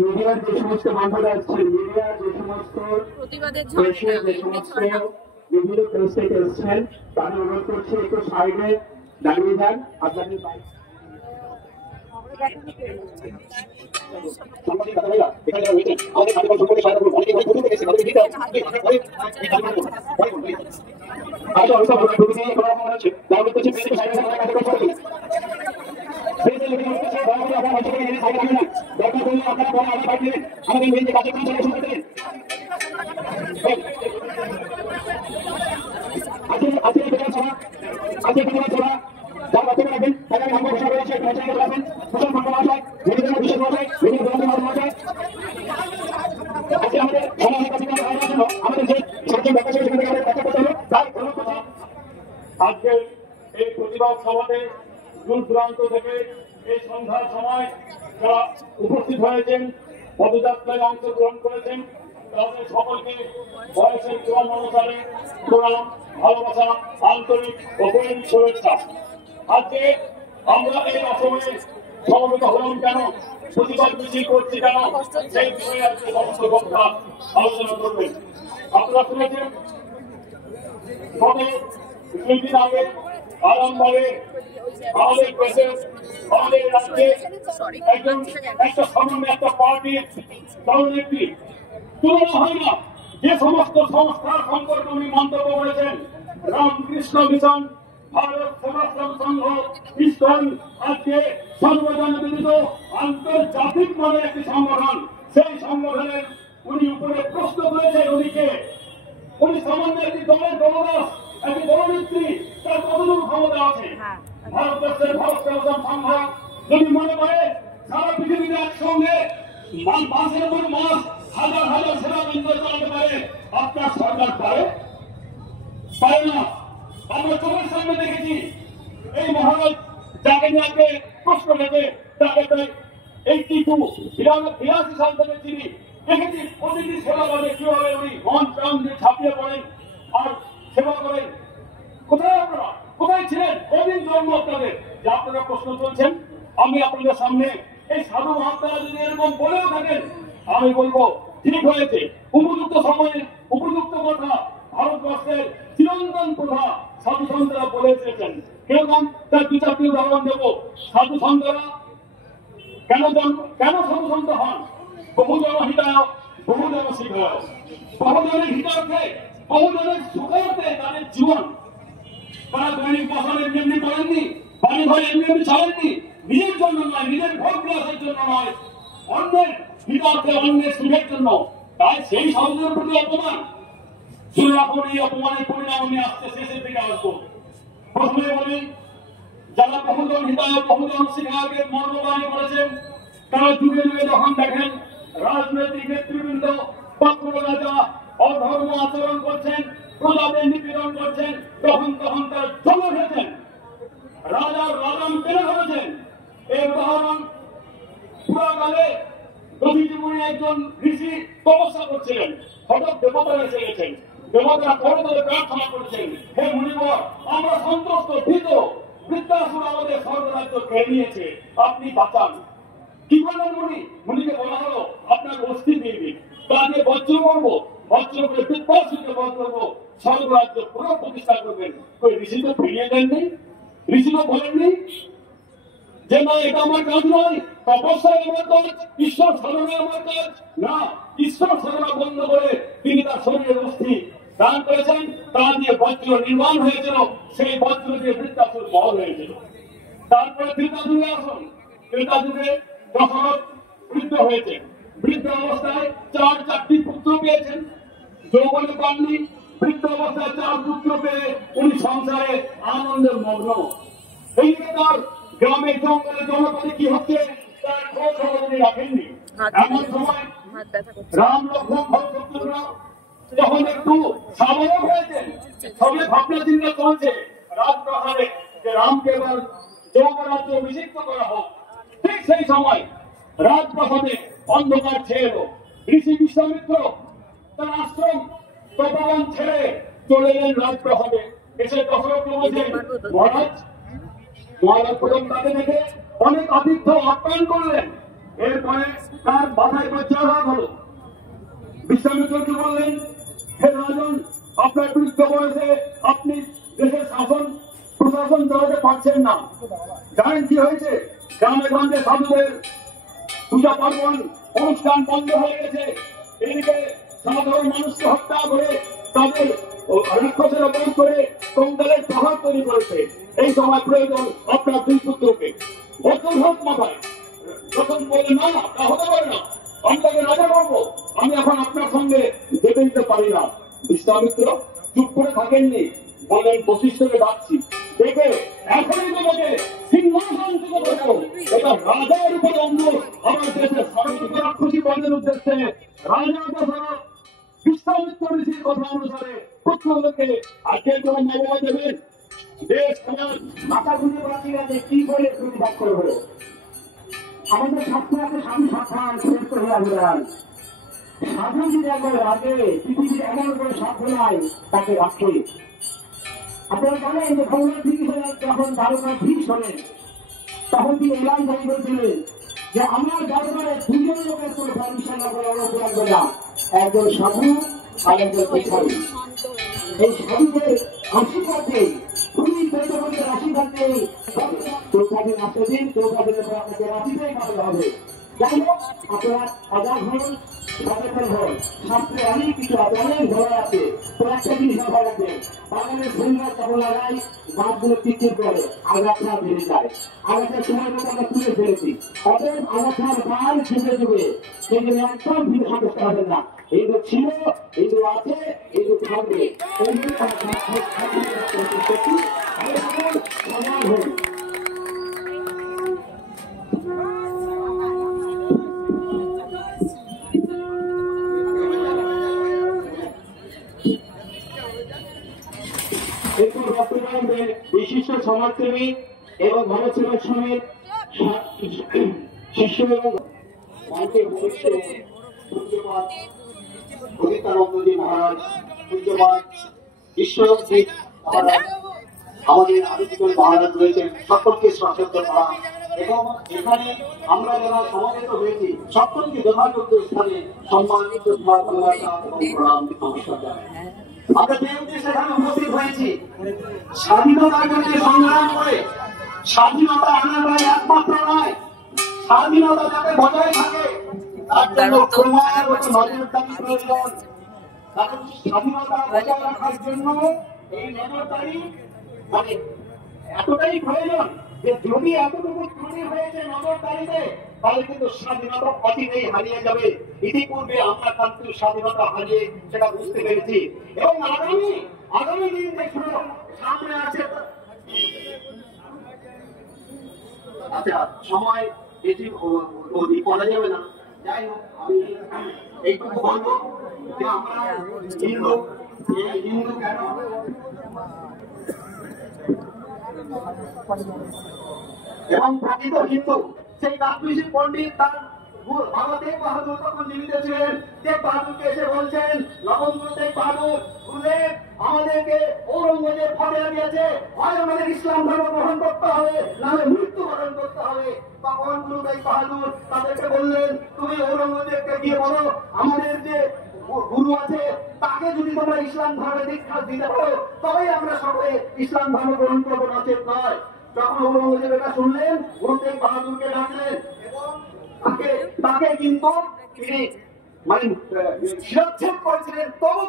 মিডিয়ার যে সমস্ত বন্ধুরা আছেন, মিডিয়ার যে সমস্ত বিভিন্ন প্রেস থেকে এসছেন, তাদের অনুরোধ করছি একটু সাইডে দাঁড়িয়ে যান। আপনাদের আজকে এই প্রতিবাদ সভাতে দূর দূরান্ত থেকে এই সন্ধ্যার সময় যারা উপস্থিত হয়েছেন, পদযাত্রায় অংশগ্রহণ করেছেন, তাদের সকলকে বয়সের ক্রম অনুসারে প্রণাম, ভালোবাসা, আন্তরিক ও গভীর শুভেচ্ছা। আজকে আমরা এই অসময়ে সমবেত হলাম কেন, প্রতিবাদ মিছিল করছি কেন, সেই বিষয়ে আজকে সমস্ত বক্তা আলোচনা করবেন। আপনারা শুনেছেন গত 2 দিন আগে আরামবাগে আমাদের দেশে, আমাদের রাজ্যে একটা সামান্য একটা পার্টির দলনেত্রী তুলনা হয় না যে সমস্ত সংস্থার সম্পর্কে উনি মন্তব্য করেছেন, রামকৃষ্ণ মিশন, ভারত সেবাশ্রম সংঘ, ইসকন, আজকে সর্বজন বিদিত আন্তর্জাতিক মানে একটি সংগঠন, সেই সংগঠনের উনি উপরে প্রশ্ন করেছেন উনি সামান্য একটি দলের দলদাস, একটি দলনেত্রী, তার কতটুকু ক্ষমতা আছে? ভারতবর্ষের ভারত সেবাশ্রম সংঘ যদি মনে করে সারা পৃথিবীতে একসঙ্গে মাসের পর মাস হাজার হাজার সেবা কেন্দ্র চালাতে পারে, আপনার সরকার পারে না। আমরা চোখের সামনে দেখেছি এই মহারাজ যাকে নিয়ে প্রশ্ন থেকে তাকে 82 সাল থেকে চিনি, দেখেছি প্রতিটি সেবা করে কিভাবে উনি মন প্রাণ দিয়ে ছাপিয়ে পড়েন আর সেবা করেন। কোথায় আপনারা, কোথায় ছিলেন? কদিন জন্ম আপনাদের যে আপনারা প্রশ্ন তুলছেন? আমি আপনাদের সামনে এই সাধু মহাত্মারা যদি এরকম বলেও থাকেন, আমি বলবো ঠিক হয়েছে, উপযুক্ত সময়ে উপযুক্ত কথা ভারতবর্ষের চিরন্তন প্রথা সাধু সন্তরা বলে এসেছেন। কিরকম তার 2-4টি উদাহরণ দেব। সাধু সন্তরা কেন সাধু সন্ত হন? বহুজন হিতায় বহুজন শিখায়, বহুজনের হিতার্থে বহুজনের সুখার্থে তাদের জীবন, তারা দৈনিক বছরে এমনি করেননি, বাড়ি ঘরে এমনি ছাড়েননি, নিজের জন্য নয়, নিজের ভোট বিলাসের জন্য নয়, অন্যের হিতার্থে, অন্যের সুখের জন্য। তাই সেই সাধুদের প্রতি অপমান শুনে রাখুন। এই অপমানের পরিণাম আমি আসতে শেষের দিকে আসবো। প্রথমে বলি, যারা বহুজন হিতায় বহুজন শিখাকে মর্মবাণী করেছেন, তারা যুগে যুগে যখন দেখেন রাজনৈতিক নেতৃবৃন্দ পাত্র রাজা অধর্ম আচরণ করছেন, প্রজাদের নিপীড়ন করছেন, তখন তার জল উঠেছেন, রাজার রাজাম পেরে ধরেছেন। এই উদাহরণ পুরাকালে রবিজীবনী একজন ঋষি তপস্যা করছিলেন, হঠাৎ দেবতারা এসে গেছেন, দেবতারা করে ধরে প্রার্থনা করেছেন, হে মুনিবর, আমরা সন্তুষ্ট, ভীত, বৃত্তাসুর আমাদের স্বর্গরাজ্য কেড়ে নিয়েছে, আপনি বাঁচান। কি বললেন মুনিকে বলা হলো আপনার অস্থি দিয়ে দিন, তা দিয়ে বজ্র করবো, বজ্র করে বৃত্তাসুরকে বধ করবো, স্বর্গরাজ্য পুরো প্রতিষ্ঠা করবেন। ওই ঋষি তো ফিরিয়ে দেননি, ঋষি তো বলেননি যে না এটা আমার কাজ নয়, তপস্যায় আমার কাজ, ঈশ্বর সাধনা আমার কাজ না। ঈশ্বর সাধনা বন্ধ করে তিনি তার শরীরের অস্থি দান করেছেন, তা দিয়ে বজ্র নির্মাণ হয়েছিল, সেই বজ্র দিয়ে বৃত্তাসুর বধ হয়েছিল। তারপরে ত্রেতা যুগে আসুন, ত্রেতা যুগে দশরথ বৃদ্ধ হয়েছেন, বৃদ্ধ অবস্থায় 4টি পুত্র পেয়েছেন, যৌবনে পাননি, বৃদ্ধ অবস্থায় 4 পুত্র পেয়ে উনি সংসারে আনন্দের মগ্ন। এইদিকে তার গ্রামে জঙ্গলে জনপদে কি হচ্ছে তার খোঁজ খবর উনি রাখেননি। এমন সময় রাম লক্ষ্মণ ভরতরা যখন একটু সাবধান হয়েছেন, সবে ভাবনা চিন্তা চলছে রাজপ্রাসাদে যে রামকে এবার যৌবরাজ্যে অভিষিক্ত করা হোক, ঠিক সেই সময় রাজপ্রাসাদে অন্ধকার ছেয়ে এলো। ঋষি বিশ্বামিত্র তার আশ্রম তপবন ছেড়ে চলে এলেন রাজপ্রাসাদে। এসে দশরথকে বলছেন, মহারাজ প্রথম তাকে দেখে অনেক আতিথ্য আপ্যায়ন করলেন, এরপরে তার বাধায় প্রত্যাঘাত হলো। বিশ্বামিত্রকে বললেন, হে রাজন, আপনার বৃদ্ধ বয়সে আপনি দেশের শাসন প্রশাসন চালাতে পারছেন না। জানেন কি হয়েছে? গ্রামে গঞ্জে সাধুদের পূজা পার্বণ অনুষ্ঠান বন্ধ হয়ে গেছে। এদিকে সাধারণ মানুষকে হত্যা করে তাদের রাক্ষসের অপরাধ করে কঙ্কালের প্রভাব তৈরি করেছে। এই সময় প্রয়োজন আপনার দুই পুত্রকে। বছর হোক মাথায় যখন বলে না না তা হতে পারে না, আমি তাকে রাজা করবো, আমি এখন আপনার সঙ্গে যেতে দিতে পারি না। বিশ্বামিত্র চুপ করে থাকেননি, বলেন বশিষ্ঠকে ডাকছি, দেখে এখনই তোমাকে সিংহাসন থেকে বলবো। এটা রাজার উপর অঙ্গ আমার দেশের সর্বদিকে খুশি বন্ধের উদ্দেশ্যে রাজা দশরথ বিশ্বামিত্র ঋষির কথা অনুসারে পুত্রকে আজকে কোনো নবমা দেবেন। দেশ সমাজ মাথা খুঁজে পাচ্ছি না যে কি করে প্রতিবাদ করবো। আমাদের ছাত্র আছে স্বামী সাবধান শ্রেষ্ঠ হয়ে আসবেন। সাধু যদি একবার রাখে পৃথিবীর এমন করে সাধ্য নাই তাকে রাখে। আপনারা জানেন যে ভগবান শ্রীকৃষ্ণ যখন দ্বারকা ধীর শোনেন তখন তিনি এলান জারি করেছিলেন যে আমার দরবারে দুজন লোকের কোনো পারমিশন না করে অনুমতি লাগবে না, একজন সাধু আর একজন ভিখারী। এই সাধুদের আশীর্বাদে তুমি দৈবদের আশীর্বাদে চৌকাঠে নাচতে দিন, চৌকাঠের উপর আপনাকে রাশিতেই পাঠাতে হবে। যাই হোক, আপনারা সজাগ হন, সচেতন হন। শাস্ত্রে অনেক কিছু অনেক ধরা আছে। তো একটা জিনিস মাথায় রাখবেন, বাগানের ফুল গাছ যখন লাগাই গাছগুলো টিকটিক করে, আগাছা বেড়ে যায়। আগাছার সময় মতো আমরা তুলে ফেলেছি, অতএব আগাছার গাছ ঝুঁকে যুগে সেই জন্য একদম ভিড় সাব্যস্ত হবেন না। এইগুলো ছিল, এইগুলো আছে, এইগুলো থাকবে। সজাগ হন। এরপর বক্তব্য রাখবেন বিশিষ্ট সমাজসেবী এবং ভারত সেবা সমিতির শিষ্য এবং অধিকানন্দজি মহারাজ, পূজ্যপাত বিশ্বজিৎ মহারাজ, আমাদের আদিত্যনাথ মহারাজ রয়েছেন, সকলকে সশ্রদ্ধ করা এবং এখানে আমরা যারা সমাবেত হয়েছি সকলকে যথাযোগ্য স্থানে সম্মানিত ভালোবাসা এবং প্রণাম নমস্কার জানাই। আমরা যে উদ্দেশ্যে এখানে উপস্থিত হয়েছি, স্বাধীনতার জন্য সংগ্রাম করে স্বাধীনতা আনাটাই একমাত্র নয়, স্বাধীনতা যাতে বজায় থাকে তার জন্য ক্রমাগত নজরদারি প্রয়োজন। কারণ স্বাধীনতা বজায় রাখার জন্য এই নজরদারি মানে এতটাই প্রয়োজন যে যদি এতটুকু ত্রুটি হয়েছে নজরদারিতে তাহলে কিন্তু স্বাধীনতা অচিরেই হারিয়ে যাবে। ইতিপূর্বে আমরা কিন্তু স্বাধীনতা হারিয়ে সেটা বুঝতে পেরেছি এবং আগামী দিন দেখুন সামনে আছে। আচ্ছা, সময় বেশি অধিক করা যাবে না। যাই হোক, আমি এইটুকু বলবো যে আমরা হিন্দু কেন এবং প্রকৃত হিন্দু সেই কাশ্মীর পণ্ডিত তার বাবা তেগ বাহাদুর তখন জীবিত ছিলেন। তেগ বাহাদুরকে এসে বলছেন, নবমগুরু তেগ বাহাদুর গুরুদেব আমাদেরকে ঔরঙ্গজেব ফাঁড়িয়ে দিয়েছে, হয় আমাদের ইসলাম ধর্ম গ্রহণ করতে হবে নাহলে মৃত্যুবরণ করতে হবে। তখন গুরু তেগ বাহাদুর তাদেরকে বললেন, তুমি ঔরঙ্গজেবকে গিয়ে বলো আমাদের যে গুরু আছে তাকে যদি তোমরা ইসলাম ধর্মে দীক্ষা দিতে পারো তবেই আমরা সকলে ইসলাম ধর্ম গ্রহণ করবো, নচেত নয়। যখন ঔরঙ্গজেব এটা শুনলেন, গুরু তেগ বাহাদুরকে ডাকলেন এবং তাকে কিন্তু তিনি মানে শিরচ্ছেদ করেছিলেন। তবু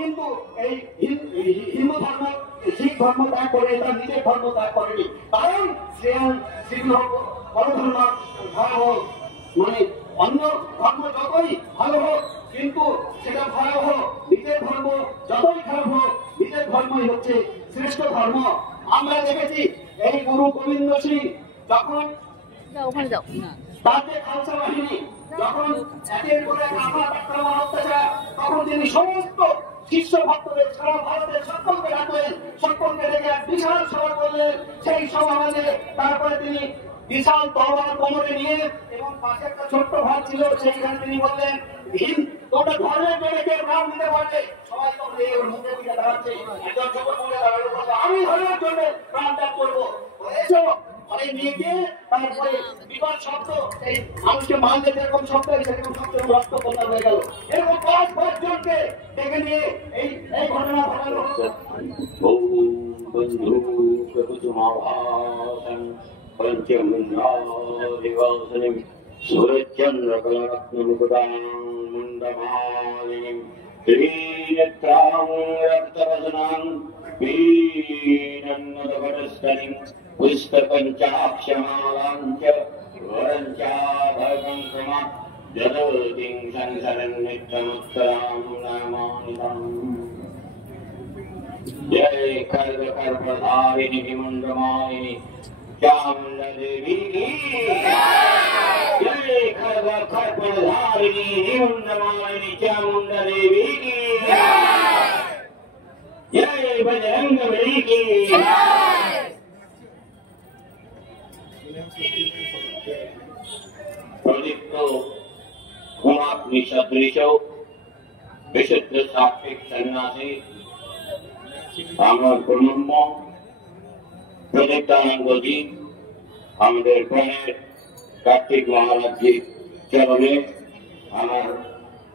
কিন্তু এই হিন্দু ধর্ম শিখ ধর্ম ত্যাগ করে তার নিজের ধর্ম ত্যাগ করেনি। কারণ পরধর্ম ভয়াবহ, মানে অন্য ধর্ম যতই ভালো হোক কিন্তু সেটা ভয়াবহ, নিজের ধর্ম যতই খারাপ হোক নিজের ধর্মই হচ্ছে শ্রেষ্ঠ ধর্ম। আমরা দেখেছি এই গুরু গোবিন্দ সিং যখন তার যে খালসা বাহিনী যখন একের পর এক আক্রমণ অত্যাচার, তখন তিনি সমস্ত শিষ্য ভক্তদের সারা ভারতের সকলকে ডাকলেন, সকলকে ডেকে এক বিশাল সভা করলেন। সেই সভা মাঝে তারপরে তিনি বিশাল তরবার কোমরে নিয়ে এবং পাশে একটা ছোট্ট ঘর ছিল, সেইখানে তিনি বললেন, তোমরা ধর্মের জন্য কেউ প্রাণ দিতে পারবে? সবাই তখন এই মুখে দিকে দাঁড়াচ্ছে, একজন যুবক বলে দাঁড়ালো, আমি ধর্মের জন্য প্রাণ ত্যাগ করবো, এসো মানে নিজে তারপরে বিকট শব্দ এই মানুষকে মারলে যেরকম শব্দ সেরকম শব্দ রক্ত প্রচার হয়ে গেল। এরকম 5 জনকে ডেকে নিয়ে এই এই ঘটনা ঘটালো। বন্ধু প্রভুমাভাসন পঞ্চমুন্ডাদিবাসনিম সুরচন্দ্রকলারত্নমুকুটাং মুন্ডমালিনীম ত্রিনেত্রাং রক্তবসনাং পীনন্নদঘটস্থলিং पुष्पपञ्चाक्षमालां च वरञ्चाभगं क्रमा जदोतिं संसरन् नित्यमुत्तरां नमामिताम्। जय खड्गकर्पधारिणि विमुण्डमालिनि चामुण्डदेवी की जय खड्गकर्पधारिणि विमुण्डमालिनि चामुण्डदेवी की जय बजरंगबली की प्रदीप्त कुमाग्नि सदृश विशुद्ध सात्विक सन्यासी আমার প্রণম্য প্রদীপ্তানন্দ জি আমাদের প্রাণের কার্তিক মহারাজ জি চরণে আমার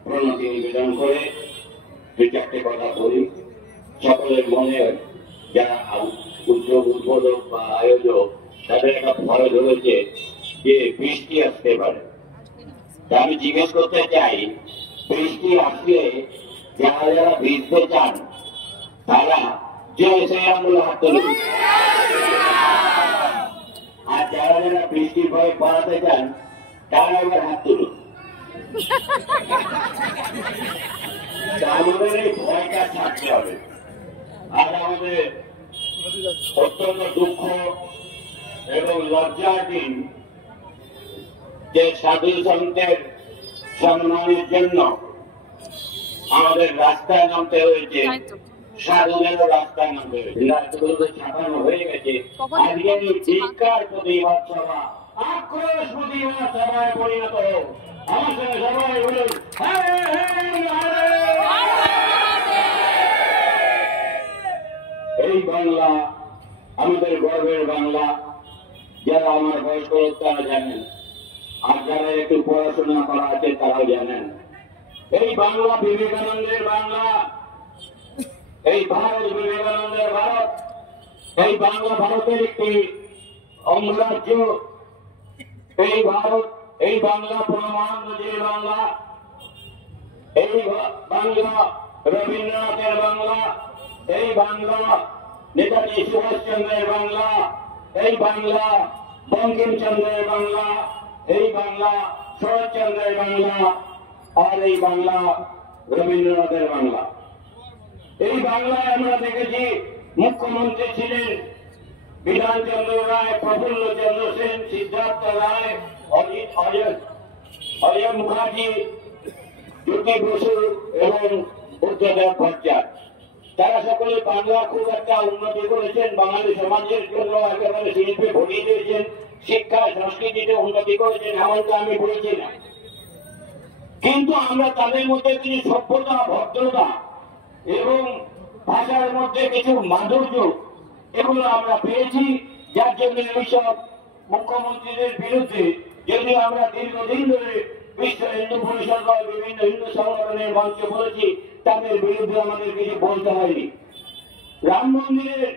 প্রণতি নিবেদন করে 2-4টে কথা বলি। সকলের মনে যারা উদ্বোধক বা আয়োজক তাদের একটা ভয় ধরেছে যে বৃষ্টি আসতে পারে। আমি জিজ্ঞেস করতে চাই, বৃষ্টি আসলে যারা যারা ভিজতে চান তারা জয় শ্রীরাম বলে হাত তুলুন, আর যারা যারা বৃষ্টির ভয়ে পড়াতে চান তারা এবার হাত তুলুন। আমাদের এই ভয়টা ছাড়তে হবে। আর আমাদের অত্যন্ত দুঃখ এবং লজ্জার দিন যে সাধু সন্তের সম্মানের জন্য আমাদের রাস্তায় নামতে হয়েছে, সাধুদেরও রাস্তায় নামতে হয়েছে, রাস্তাগুলোতে ছাপানো হয়ে গেছে। আজকে ধিক্কার প্রতিবাদ সভা, আক্রোশ প্রতিবাদ সভায় পরিণত হোক। আমার সঙ্গে সবাই বলুন এই বাংলা আমাদের গর্বের বাংলা। যারা আমার বয়স্ক লোক তারা জানেন, আর যারা একটু পড়াশোনা করা আছে তারাও জানেন, এই বাংলা বিবেকানন্দের বাংলা, এই ভারত বিবেকানন্দের ভারত, এই বাংলা ভারতের একটি অঙ্গরাজ্য। এই ভারত, এই বাংলা পরমানন্দজির বাংলা, এই বাংলা রবীন্দ্রনাথের বাংলা, এই বাংলা নেতাজি সুভাষচন্দ্রের বাংলা, এই বাংলা বঙ্কিমচন্দ্রের বাংলা, এই বাংলা শরৎচন্দ্রের বাংলা, আর এই বাংলা রবীন্দ্রনাথের বাংলা। এই বাংলায় আমরা দেখেছি মুখ্যমন্ত্রী ছিলেন বিধানচন্দ্র রায়, প্রফুল্লচন্দ্র সেন, সিদ্ধার্থ রায়, অজয় মুখার্জি, জ্যোতি বসু এবং বুদ্ধদেব ভট্টাচার্য। তারা সকলে বাংলা খুব একটা উন্নতি করেছেন, বাঙালি সমাজের জন্য একেবারে শিল্পে ভরিয়ে দিয়েছেন, শিক্ষা সংস্কৃতিতে উন্নতি করেছেন, এমনটা আমি বলছি না। কিন্তু আমরা তাদের মধ্যে কিছু সভ্যতা, ভদ্রতা এবং ভাষার মধ্যে কিছু মাধুর্য এগুলো আমরা পেয়েছি, যার জন্য এইসব মুখ্যমন্ত্রীদের বিরুদ্ধে যদি আমরা দীর্ঘদিন ধরে বিশ্ব হিন্দু পরিষদ বা বিভিন্ন হিন্দু সংগঠনের মঞ্চে বলেছি, তাদের বিরুদ্ধে আমাদের কিছু বলতে হয়নি। রাম মন্দিরের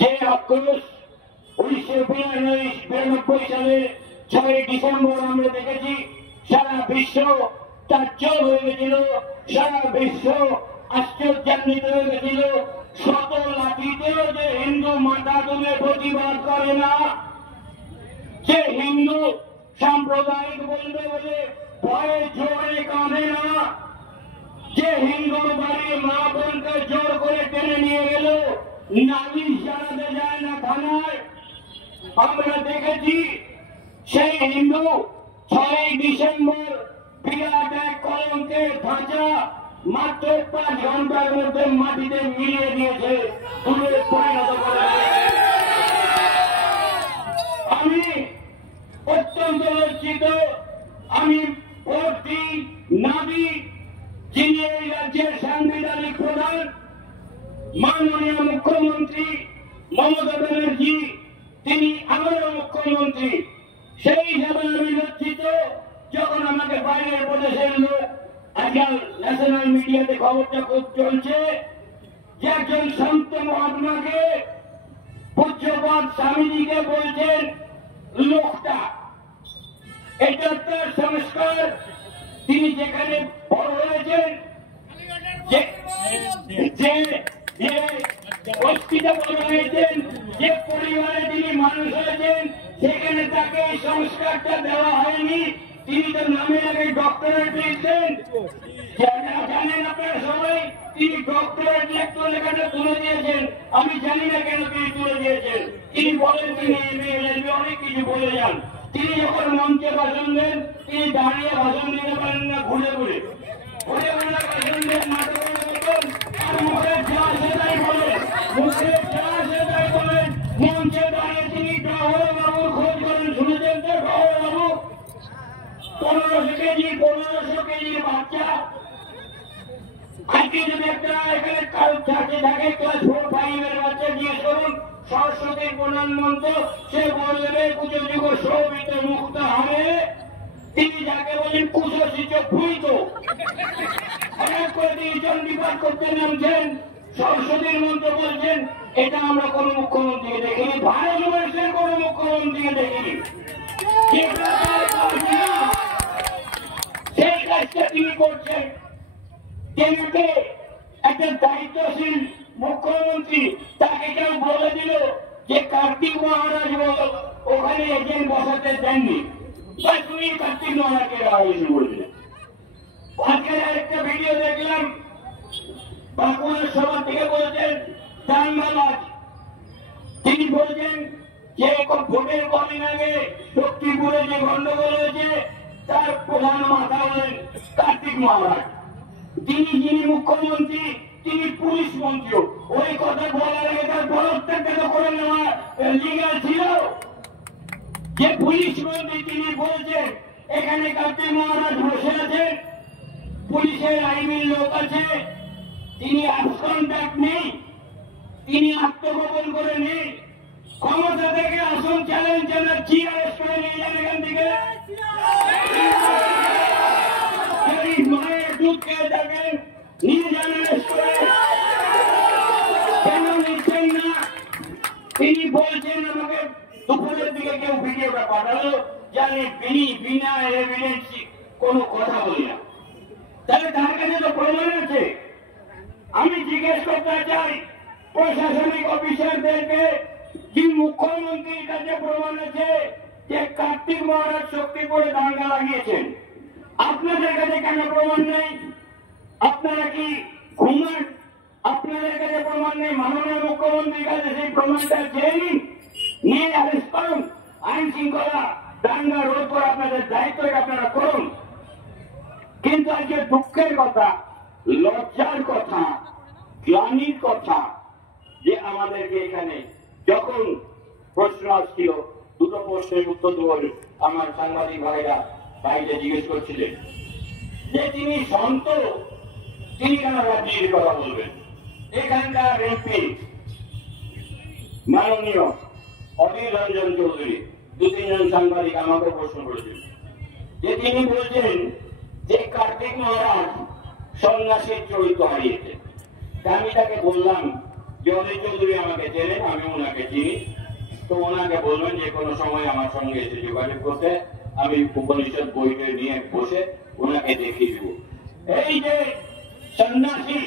যে আক্রোশ 1992 সালে 6 ডিসেম্বর আমরা দেখেছি, সারা বিশ্ব তাজ্জব হয়ে গেছিল, সারা বিশ্ব আশ্চর্যান্বিত হয়ে গেছিল। শত লাঠিতেও যে হিন্দু মাথা তুলে প্রতিবাদ করে না, যে হিন্দু সাম্প্রদায়িক বলবে বলে ভয়ে জোরে কাঁদে না, যে হিন্দুর বাড়ির মা বোনকে জোর করে টেনে নিয়ে গেল, নালিশ জানাতে যায় না থানায়, আমরা দেখেছি সেই হিন্দু 6 ডিসেম্বর বিরাট এক কলঙ্কের ধাঁচা মাত্র 5 ঘন্টার মধ্যে মাটিতে মিলিয়ে দিয়েছে, তুলে পরিণত করে। আমি অত্যন্ত লজ্জিত, আমি ভোট দিই না দিই, যিনি এই রাজ্যের সাংবিধানিক প্রধান মাননীয় মুখ্যমন্ত্রী মমতা ব্যানার্জি তিনি আমারও মুখ্যমন্ত্রী। সেই হিসাবে আমি লজ্জিত যখন আমাকে বাইরের প্রদেশের লোক, আজকাল ন্যাশনাল মিডিয়াতে খবরটা খুব চলছে, যে একজন সন্ত মহাত্মাকে, পূজ্যপাদ স্বামীজিকে বলছেন লোকটা। এটা তার সংস্কার। তিনি যেখানে বড় হয়েছেন, যে বস্তিতে বড় হয়েছেন, যে পরিবারে তিনি মানুষ হয়েছেন, সেখানে তাকে এই সংস্কারটা দেওয়া হয়নি। তিনি তো নামে আগে ডক্টরেট পেয়েছেন। জানেন আপনারা সবাই, তিনি ডক্টরেট লেখাটা তুলে দিয়েছেন। আমি জানি না কেন তিনি তুলে দিয়েছেন। তিনি বলেন তিনি অনেক কিছু বলে যান। তিনি যখন মঞ্চে ভাষণ দেন, তিনি দাঁড়িয়ে ভাষণ দিতে পারেন না, ঘুরে ঘুরে ভাষণ দেন, নাটকের মতন। আর মুখে যা আসে তাই বলেন, মঞ্চে দাঁড়িয়ে তিনি টহর বাবুর খোঁজ করেন। শুনেছেন তো টহর বাবু? 1500 কেজির বাচ্চা। আজকে যদি একটা এখানে চাকরি থাকে, ক্লাস 4-5 এর বাচ্চা জিজ্ঞেস করুন সরস্বতীর প্রণাম মন্ত্র, সে বলবে কুচ যুগ সৌমিত মুক্ত হবে। তিনি যাকে বলেন কুশিত ভূত, অনেক করে তিনি চণ্ডীপাঠ করতে নামছেন, সরস্বতীর মন্ত্র বলছেন। এটা আমরা কোন মুখ্যমন্ত্রীকে দেখিনি, ভারতবর্ষের কোন মুখ্যমন্ত্রীকে দেখিনি। সেই কাজটা তিনি করছেন। কেনাকে একটা দায়িত্বশীল মুখ্যমন্ত্রী, তাকে কেউ বলে দিল যে কার্তিক মহারাজ ওখানে এজেন্ট বসাতে দেননি, তুমি কার্তিক মহারাজকে রাজনীতি বললেন। আজকে একটা ভিডিও দেখলাম, বাঁকুড়ার সভা থেকে বলছেন দাঙ্গাবাজ। তিনি বলছেন যে ভোটের কদিন আগে শক্তিপুরে যে গন্ডগোল হয়েছে, তার প্রধান মাথা হলেন কার্তিক মহারাজ। যিনি মুখ্যমন্ত্রী, তিনি পুলিশ মন্ত্রী। ওই কথা বলার আগে তার পদত্যাগটা তো করে নেওয়া লিগাল ছিল। যে পুলিশ মন্ত্রী তিনি বলছেন এখানে কার্তিক মহারাজ বসে আছেন, পুলিশের আইনের লোক আছে, তিনি কন্ট্যাক্ট নেই, তিনি আত্মগোপন করে নেই। ক্ষমতা থেকে আসন চ্যালেঞ্জ জানাচ্ছি, অ্যারেস্ট করে নিয়ে যান এখান থেকে। মায়ের দুধ খেয়ে থাকেন, নিয়ে যান অ্যারেস্ট করে। কেন নিচ্ছেন না? তিনি বলছেন, আমাকে দুপুরের দিকে কেউ ভিডিওটা পাঠালো, জানি বিনা এভিডেন্স কোনো কথা বলি না। তাহলে তার কাছে তো প্রমাণ আছে। আমি জিজ্ঞেস করতে চাই প্রশাসনিক অফিসারদেরকে, যে মুখ্যমন্ত্রীর কাছে প্রমাণ আছে যে কার্তিক মহারাজ শক্তিপুরে দাঙ্গা লাগিয়েছেন, আপনাদের কাছে কেন প্রমাণ নেই? আপনারা কি ঘুমান? আপনাদের কাছে প্রমাণ নেই? মাননীয় মুখ্যমন্ত্রীর কাছে সেই প্রমাণটা চেয়ে নিন, নিয়ে অ্যারেস্ট করুন। আইন শৃঙ্খলা দাঙ্গা রোধ করে আপনাদের দায়িত্ব আপনারা করুন। কিন্তু আজকে দুঃখের কথা, লজ্জার কথা, গ্লানির কথা যে আমাদেরকে এখানে যখন প্রশ্ন আসছিল, দুটো প্রশ্নের উত্তর দেবেন, আমার সাংবাদিক ভাইরা বাইরে জিজ্ঞেস করছিলেন যে তিনি সন্ত, তিনি কেন রাজনীতির কথা বলবেন? এখানকার এমপি মাননীয় অধীর রঞ্জন চৌধুরী, 2-3 জন সাংবাদিক আমাকে প্রশ্ন করেছেন যে তিনি বলছেন যে কার্তিক মহারাজ সন্ন্যাসীর চরিত্র হারিয়েছে। আমি তাকে বললাম যে অধীর চৌধুরী আমাকে চেনেন, আমি ওনাকে চিনি, তো ওনাকে বলবেন যে কোনো সময় আমার সঙ্গে এসে যোগাযোগ করতে, আমি উপনিষদ বইটা নিয়ে বসে ওনাকে দেখিয়ে দেব। এই যে সন্ন্যাসী,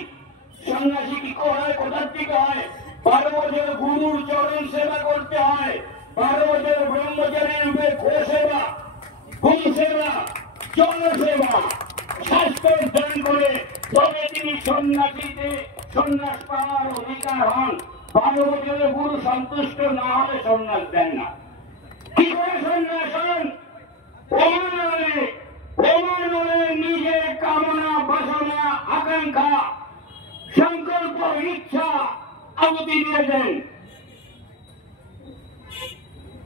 সন্ন্যাসী কি হয়, কোথার থেকে হয়? 12 বছর গুরুর চরণ সেবা করতে হয়, 12 বছর ব্রহ্মচারী রূপে গো সেবা, গুণ সেবা, জনসেবা, স্বাস্থ্য দান করে তবে তিনি সন্ন্যাসীতে সন্ন্যাস পাওয়ার অধিকার হন। 12 বছরের গুরু সন্তুষ্ট না হলে সন্ন্যাস দেন না। কি করে সন্ন্যাস হন? প্রমাণ হলে নিজের কামনা, বাসনা, আকাঙ্ক্ষা, সংকল্প, ইচ্ছা আহুতি দিয়েছেন।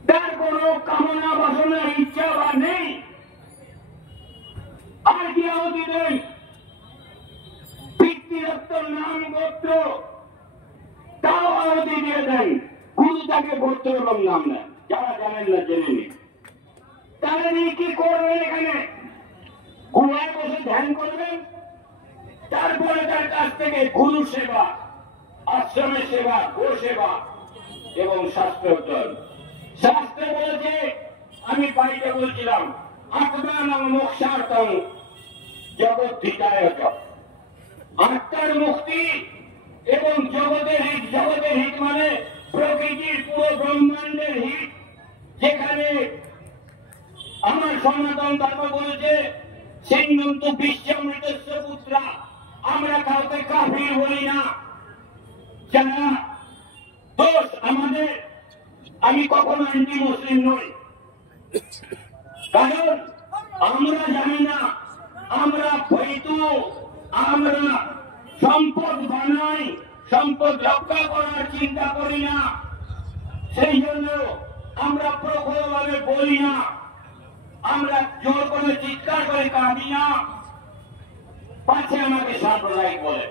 তার কোনো কামনা, বাসনা, ইচ্ছা বা নেই, আর কি আহুতি দেন? পিতৃদত্ত নাম গোত্র তাও আহুতি দিয়ে দেন। গুরু তাকে গোত্র এবং নাম নেন, যারা জানেন না জেনে নিন। তাহলে কি করবেন? এখানে গুহায় বসে ধ্যান করবেন, তারপরে তার কাছ থেকে গুরু সেবা, আশ্রমের সেবা, গো সেবা এবং শাস্ত্রোত্তর। শাস্ত্রে বলেছে, আমি বাড়িতে বলছিলাম, আত্মান মোক্ষার্থং জগদ্ধিতায়, আত্মার মুক্তি এবং জগতের হিত। জগতের হিত মানে প্রকৃতির পুরো ব্রহ্মাণ্ডের হিত, যেখানে আমার সনাতন ধর্ম বলেছে সিন্ধু বিশ্বমৃতস্য পুত্রা, আমরা কাউকে কাফির বলি না। যারা দোষ আমাদের, আমি কখনো অ্যান্টি মুসলিম নই, কারণ আমরা জানি না, আমরা বৈতু, আমরা সম্পদ বানাই, সম্পদ রক্ষা করার চিন্তা করি না। সেই জন্য আমরা প্রখরভাবে বলি না, আমরা জোর করে চিৎকার করে কাঁদি না, পাছে আমাকে সাম্প্রদায়িক বলে।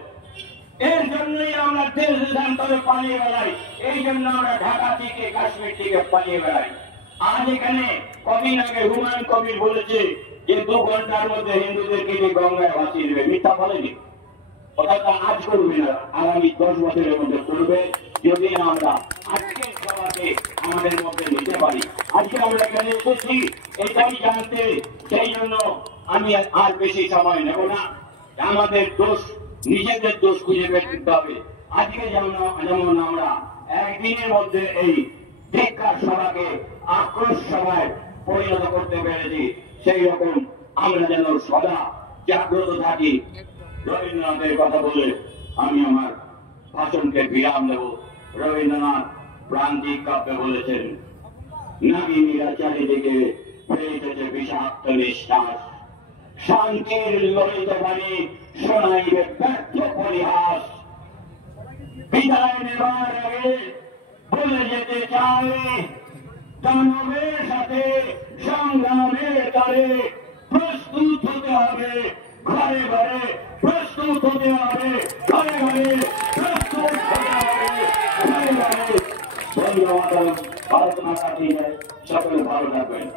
এর জন্যই আমরা দেশ দেশান্তরে পালিয়ে বেড়াই, এই জন্য আমরা ঢাকা থেকে কাশ্মীর থেকে পালিয়ে বেড়াই। আজ এখানে কদিন আগে হুমায়ুন কবির বলেছে যে 2 ঘন্টার মধ্যে হিন্দুদেরকে নিয়ে গঙ্গায় ভাসিয়ে দেবে, মিথ্যা বলেনি। কথাটা আজ করবে না, আগামী 10 বছরের মধ্যে করবে, যদি আমরা আজকের সভাকে আমাদের মধ্যে নিতে পারি। আজকে আমরা এখানে এসেছি এটাই জানতে, সেই জন্য আমি আর বেশি সময় নেব না। আমাদের দোষ, নিজেদের দোষ খুঁজে বের করতে হবে। আজকে যেমন আমরা একদিনের মধ্যে এই ধিক্কার সভাকে আক্রোশ সভায় পরিণত করতে পেরেছি, সেই রকম আমরা যেন সদা জাগ্রত থাকি। রবীন্দ্রনাথের কথা বলে আমি আমার ভাষণকে বিরাম দেব। রবীন্দ্রনাথ প্রান্তিক কাব্যে বলেছেন, নাগিনীরা চারিদিকে ফেলিতেছে বিষাক্ত নিঃশ্বাস, শান্তির ললিত বাণী শোনাইবে ব্যর্থ পরিহাস। বিদায় নেবার আগে বলে যেতে চাই, দানবের সাথে সংগ্রামের তারে প্রস্তুত হতে হবে, ঘরে ঘরে প্রস্তুত হতে হবে, ঘরে ঘরে প্রস্তুত হতে হবে, ঘরে ঘরে। ধন্যবাদ। ভারত মাতা কি জয়। সকলে ভালো থাকবেন।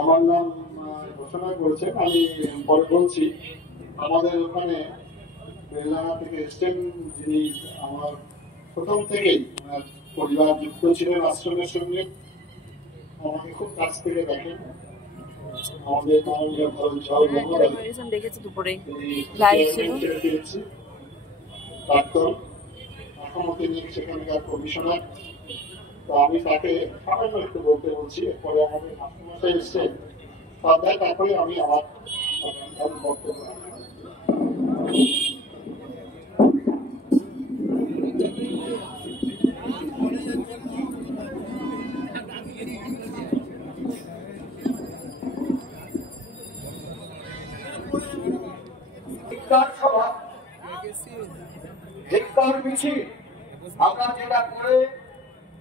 আমার নাম ঘোষণা করেছেন, আমি পরে বলছি। আমাদের ওখানে বেলডাঙ্গা থেকে এসছেন যিনি, আমার প্রথম থেকেই পরিবার যুক্ত ছিলেন আশ্রমের সঙ্গে, আমাকে খুব কাছ থেকে দেখেন। আমাদের মাননীয় দেখেছি দুপুরে লাইভ ছিল ডাক্তার এখনো তিনি সেখানকার কমিশনার। তো আমি তাকে সামান্য একটু বলতে বলছি, এরপরে আমাদের মাস্টারমশাই এসছেন, তারপরে আমি আমার বক্তব্য সভা, ধিক্কার মিছিল আমরা যেটা করে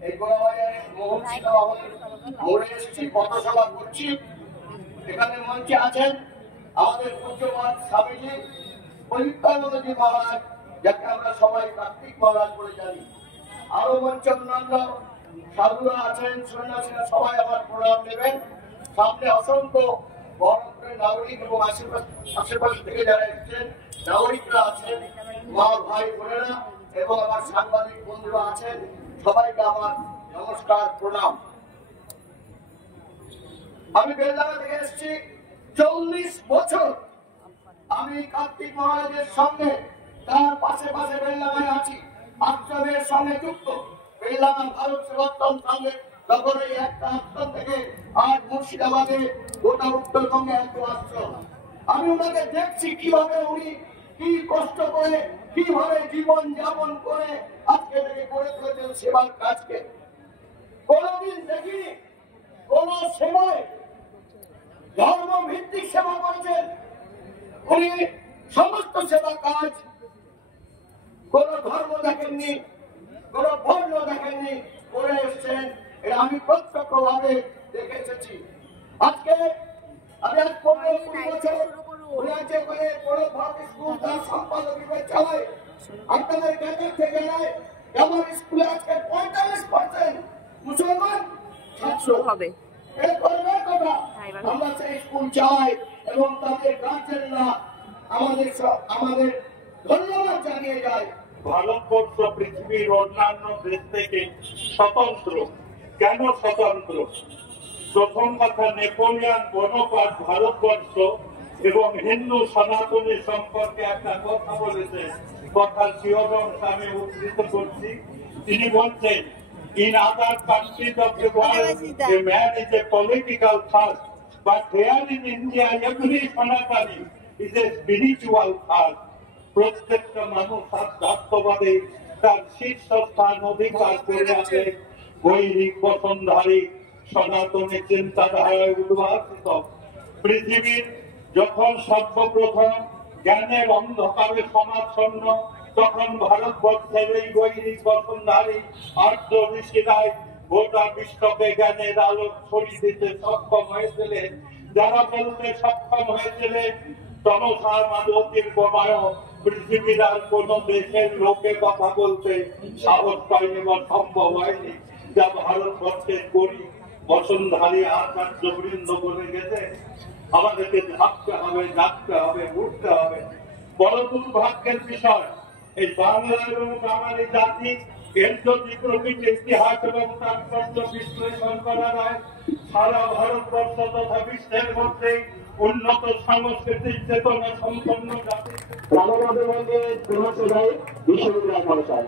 এই গোলাবাজারের মোড়ে এসেছি, পথসভা করছি। এখানে মঞ্চে আছেন আমাদের পূজ্যপাত স্বামীজি পরিত্রাণানন্দজি মহারাজ, যাকে আমরা সবাই কার্তিক মহারাজ বলে জানি। আরো মঞ্চে অন্যান্য সাধুরা আছেন, সন্ন্যাসীরা, সবাই আমার প্রণাম নেবেন। সামনে অসংখ্য বহরমপুরের নাগরিক এবং আশেপাশ থেকে যারা এসেছেন নাগরিকরা আছেন, মা ভাই বোনেরা এবং আমার সাংবাদিক বন্ধুরা আছেন, সবাইকে আমার নমস্কার, প্রণাম। আমি বেলডাঙ্গা থেকে এসেছি, 40 বছর আমি কার্তিক মহারাজের সঙ্গে, তার পাশে পাশে বেলডাঙ্গায় আছি, আশ্রমের সঙ্গে যুক্ত। বেলডাঙ্গা ভারত সেবাশ্রম সঙ্গে তখন এই একটা আশ্রম থেকে আজ মুর্শিদাবাদে গোটা উত্তরবঙ্গে এত আশ্রম। আমি ওনাকে দেখছি কিভাবে উনি কি কষ্ট করে, কিভাবে জীবন যাপন করে আজকে থেকে করে তুলেছেন সেবার কাজকে। কোনদিন দেখিনি কোন সেবায় ধর্ম ভিত্তিক সেবা করেছেন উনি। সমস্ত সেবা কাজ কোন ধর্ম দেখেননি, কোন বর্ণ দেখেননি, করে এসছেন। এটা আমি প্রত্যক্ষ ভাবে দেখে এসেছি। আজকে আমি আজ 15 বছর উনাকে করে বড় ভাগ স্কুল তার সম্পাদক হিসেবে চালায়। আপনাদের গ্যাজেট থেকে নেয় আমার স্কুলে আজকে 45% মুসলমান ছাত্র হবে। এই গর্বের কথা। আমরা সেই স্কুল চাই এবং তাদের গার্জেনরা আমাদের ধন্যবাদ জানিয়ে যায়। ভারতবর্ষ পৃথিবীর অন্যান্য দেশ থেকে স্বতন্ত্র। কেন স্বতন্ত্র? প্রথম কথা, নেপোলিয়ান বোনাপার্ট ভারতবর্ষ এবং হিন্দু সনাতনী সম্পর্কে একটা কথা বলেছেন, কথার শিরোনামটা আমি উদ্ধৃত করছি। তিনি বলছেন, in other countries of the world a man is a political caste, but here in India every Sanatani is a spiritual caste. প্রত্যেকটা মানুষ আধ্যাত্মবাদে তার শীর্ষস্থান অধিকার করে আছে। বৈদিক বসনধারী সনাতনী চিন্তাধারায় উদ্ভাসিত পৃথিবীর যখন সর্বপ্রথম জ্ঞানের অন্ধকারে সমাচ্ছন্ন, তখন ভারতবর্ষের এই বৈদিক বসনধারী আর্য ঋষিরাই গোটা বিশ্বকে জ্ঞানের আলোক ছড়িয়ে দিতে সক্ষম হয়েছিলেন। যারা বলতে সক্ষম হয়েছিলেন তমসা মাধবীর বোমায় পৃথিবীর আর কোন দেশের লোকে কথা বলতে সাহস পায়নি বা সম্ভব হয়নি, যা ভারতবর্ষের গরিব বসনধারী আচার্য বৃন্দ বলে গেছে। আমাদেরকে ভাবতে হবে, জানতে হবে, উঠতে হবে। বড় দুর্ভাগ্যের বিষয়, এই বাংলা এবং বাঙালি জাতি এর যদি প্রকৃত ইতিহাস এবং তাৎপর্য বিশ্লেষণ করা যায়, সারা ভারতবর্ষ তথা বিশ্বের মধ্যে উন্নত সাংস্কৃতিক চেতনা সম্পন্ন জাতি রামবাদের মধ্যে বিশ্ববিদ্যালয় মহাশয়।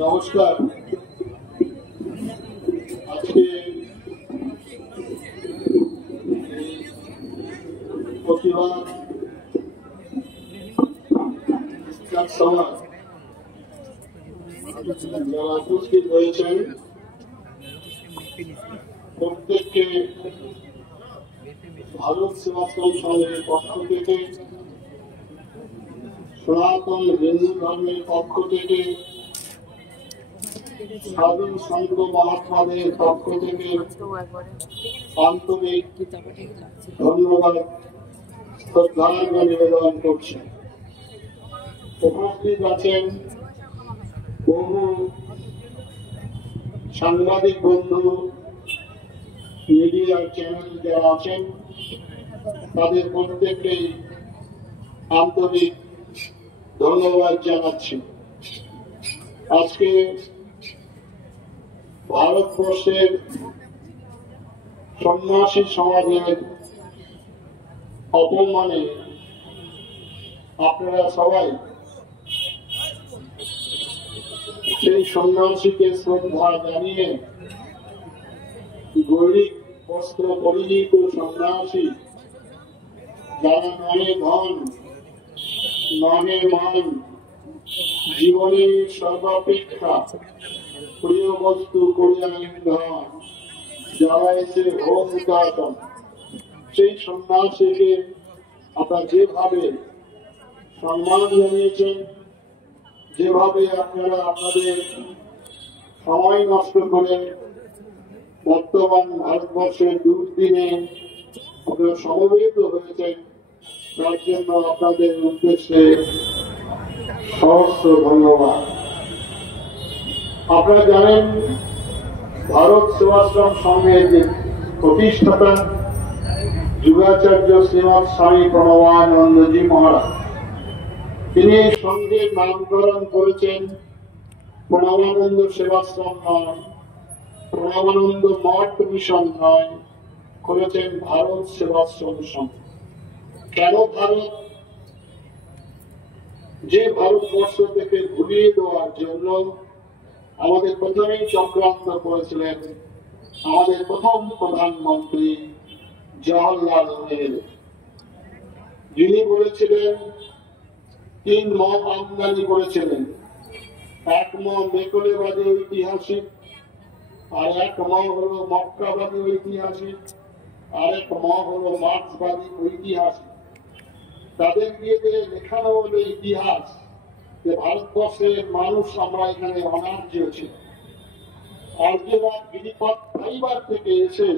নমস্কার। আজকে প্রতিবাদ সভা যারা উপস্থিত হয়েছেন প্রত্যেককে ভারত সেবাশ্রম সংঘের পক্ষ থেকে, সনাতন হিন্দু ধর্মের পক্ষ থেকে, সাধু সন্ত মহাত্মাদের পক্ষ থেকে আন্তরিক ধন্যবাদ শ্রদ্ধার্ঘ নিবেদন করছি। উপস্থিত আছেন বহু সাংবাদিক বন্ধু, মিডিয়ার চ্যানেল যারা আছেন, তাদের প্রত্যেককেই আন্তরিক ধন্যবাদ জানাচ্ছি। আজকে ভারতবর্ষের সন্ন্যাসী সমাজের অপমানে আপনারা সবাই সেই সন্ন্যাসীকে শ্রদ্ধা জানিয়ে গৈরিক বস্ত্র পরিহিত সন্ন্যাসী, যারা নহে ধন নহে মান, জীবনের সর্বাপেক্ষা প্রিয় বস্তু করিয়া ধন, যারা এসে হোম উদাহরণ, সেই সন্ন্যাসীকে আপনারা যেভাবে সম্মান জানিয়েছেন, যেভাবে আপনারা আপনাদের সময় নষ্ট করে বর্তমান ভারতবর্ষের দুর্দিনে আপনারা সমবেত হয়েছেন, তার জন্য আপনাদের উদ্দেশ্যে সহস্র ধন্যবাদ। আপনারা জানেন ভারত সেবাশ্রম সংঘের যে প্রতিষ্ঠাতা যুগাচার্য শ্রীমৎ স্বামী প্রণবানন্দজি মহারাজ, তিনি এই সংঘের নামকরণ করেছেন প্রণবানন্দ সেবাশ্রম নয়, প্রণবানন্দ মঠ মিশন নয়, করেছেন ভারত সেবাশ্রম সংঘ। কেন ভারত? যে ভারতবর্ষ থেকে ঘুরিয়ে দেওয়ার জন্য আমাদের প্রথমেই চক্রান্ত করেছিলেন আমাদের প্রথম প্রধানমন্ত্রী জওহরলাল নেহরু, যিনি বলেছিলেন 3 মত আমদানি করেছিলেন। এক মত মেকলেবাদী ঐতিহাসিক, আর এক মত হলো মক্কাবাদী ঐতিহাসিক, আর এক মত হলো মার্ক্সবাদী ঐতিহাসিক। তাদের দিয়ে লেখানো হলো ইতিহাস যে ভারতবর্ষের মানুষ আমরা এখানে অনার্য ছিল। আর্যরা গিরিপথ ফাইবার থেকে এসে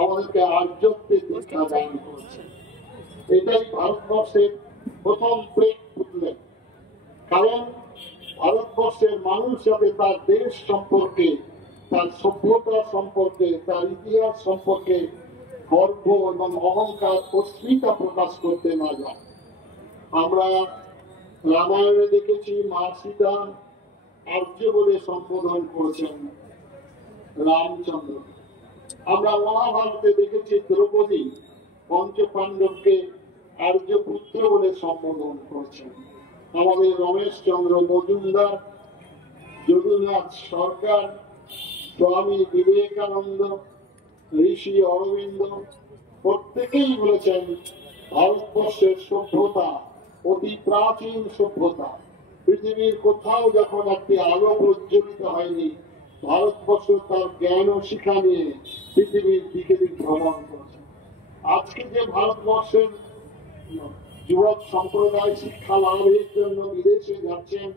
আমাদেরকে আর্যত্বের দীক্ষা দান করেছে। এটাই ভারতবর্ষের প্রথম প্রেক উঠলেন। কারণ ভারতবর্ষের মানুষ যাতে তার দেশ সম্পর্কে, তার সভ্যতা সম্পর্কে, তার ইতিহাস সম্পর্কে গর্ব এবং অহংকার অস্মিতা প্রকাশ করতে না যায়। আমরা রামায়ণে দেখেছি মা সীতা আর্য বলে সম্বোধন করেছেন রামচন্দ্র। আমরা মহাভারতে দেখেছি দ্রৌপদী পঞ্চপাণ্ডবকে আর্য পুত্র বলে সম্বোধন করেছেন। আমাদের রমেশ চন্দ্র মজুমদার, যদুনাথ সরকার, স্বামী বিবেকানন্দ, ঋষি অরবিন্দ প্রত্যেকেই বলেছেন ভারতবর্ষের সভ্যতা অতি প্রাচীন সভ্যতা। পৃথিবীর কোথাও যখন একটি আলো প্রজ্বলিত হয়নি, ভারতবর্ষ তার জ্ঞান ও শিক্ষা নিয়ে পৃথিবীর দিকে দিক ভ্রমণ করেছে। আজকে যে ভারতবর্ষের যুবক সম্প্রদায় শিক্ষা লাভের জন্য বিদেশে যাচ্ছেন,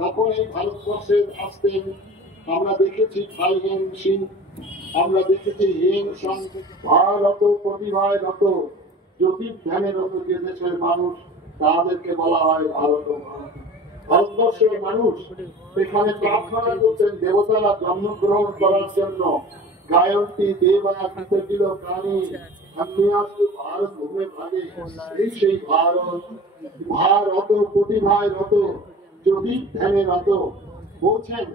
তখন এই ভারতবর্ষের আসতেন আমরা দেখেছি ফাইহেন সিং, আমরা দেখেছি হেন সং, ভারত প্রতিভায় রত, জ্যোতির ধ্যানের রত যে দেশের মানুষ, তাদেরকে বলা হয় ভারত। ভারতবর্ষের মানুষ সেখানে প্রার্থনা করতেন দেবতারা জন্মগ্রহণ করার জন্য। গায়ন্তী দেবা কৃতকিল প্রাণী ভারত ভূমে ভাগে, এই সেই ভারত। ভারত প্রতিভায় রত, জ্যোতির ধ্যানে রত। বলছেন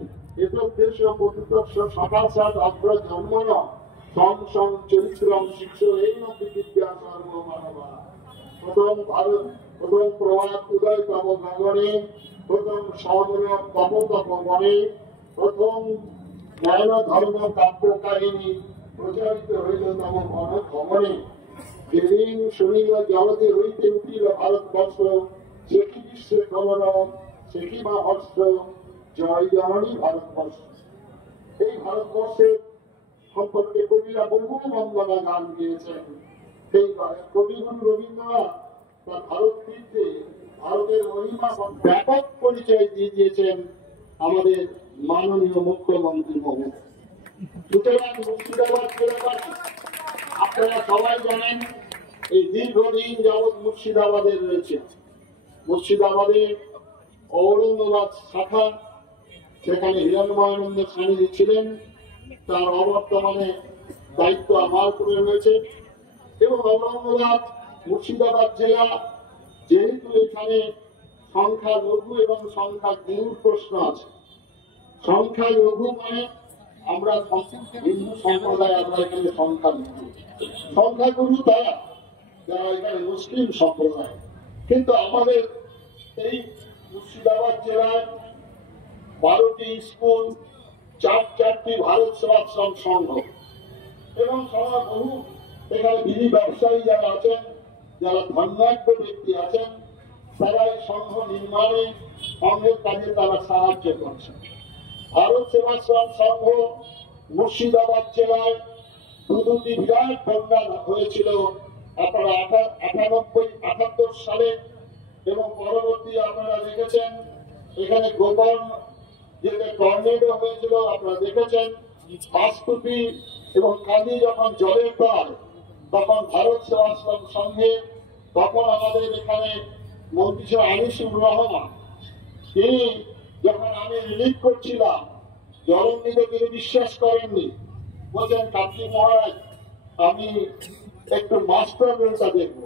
এতদ্দেশ পতিতস্য সকাল সাত অগ্র জন্মন সং সং চরিত্রম শিক্ষ এই নদী বিদ্যা সর্বমানবা। প্রথম ভারত, প্রথম প্রভাত উদয় তব গগনে, প্রথম সমর তপ তপ মনে, প্রথম জ্ঞান ধর্ম কাব্য কাহিনী প্রচারিত হইল তব মন ভবনে। যেদিন শুনিল জগতে হইতে উঠিল ভারতবর্ষ, সে কি বিশ্বে কমল, সে কি বা হর্ষ, জয় জননী ভারতবর্ষ। এই ভারতবর্ষের সম্পর্কে কবিরা বহু বন্দনা গান গিয়েছেন। সেই কবিগুরু রবীন্দ্রনাথ তার ভারত তীর্থে ভারতের মহিমা ব্যাপক পরিচয় দিয়ে দিয়েছেন আমাদের মাননীয় মুখ্যমন্ত্রী মহোদয়। সুতরাং মুর্শিদাবাদ জেলার আপনারা সবাই জানেন এই দীর্ঘদিন যাবৎ মুর্শিদাবাদে রয়েছে। মুর্শিদাবাদে ঔরঙ্গাবাদ শাখা, সেখানে হিরণময়ানন্দ স্বামীজি ছিলেন, তার অবর্তমানে দায়িত্ব আমার করে রয়েছে। এবং ঔরঙ্গাবাদ মুর্শিদাবাদ জেলা, যেহেতু এখানে সংখ্যা লঘু এবং সংখ্যা গুরুর প্রশ্ন আছে। সংখ্যা লঘু মানে আমরা হিন্দু সম্প্রদায়, আমরা এখানে সংখ্যা লঘু, সংখ্যাগুরু তারা যারা এখানে মুসলিম সম্প্রদায়। কিন্তু আমাদের এই মুর্শিদাবাদ জেলায় 12টি স্কুল, 4টি ভারত সেবাশ্রম সংঘ এবং সমাজ বহু এখানে বিধি ব্যবসায়ী যারা আছেন, যারা ধন্যাঢ্য ব্যক্তি আছেন, তারা এই সংঘ নির্মাণে সংঘের কাজে তারা সাহায্য করছেন। ভারত সেবাশ্রম সংঘ মুর্শিদাবাদ জেলায় দুটি বিরাট বন্যা হয়েছিল আপনারা 78 সালে, এবং পরবর্তী আপনারা দেখেছেন এখানে গোপন যে টর্নেডো হয়েছিল আপনারা দেখেছেন। পাঁচকুপি এবং কান্দি যখন জলের পার, তখন ভারত সেবাশ্রম সংঘে, তখন আমাদের এখানে মন্ত্রী ছিল আনিসুর রহমান। তিনি যখন আমি রিলিফ করছিলাম, জলঙ্গিতে তিনি বিশ্বাস করেননি, বলছেন কার্তিক মহারাজ আমি একটু মাস্টার বেলটা দেখবো।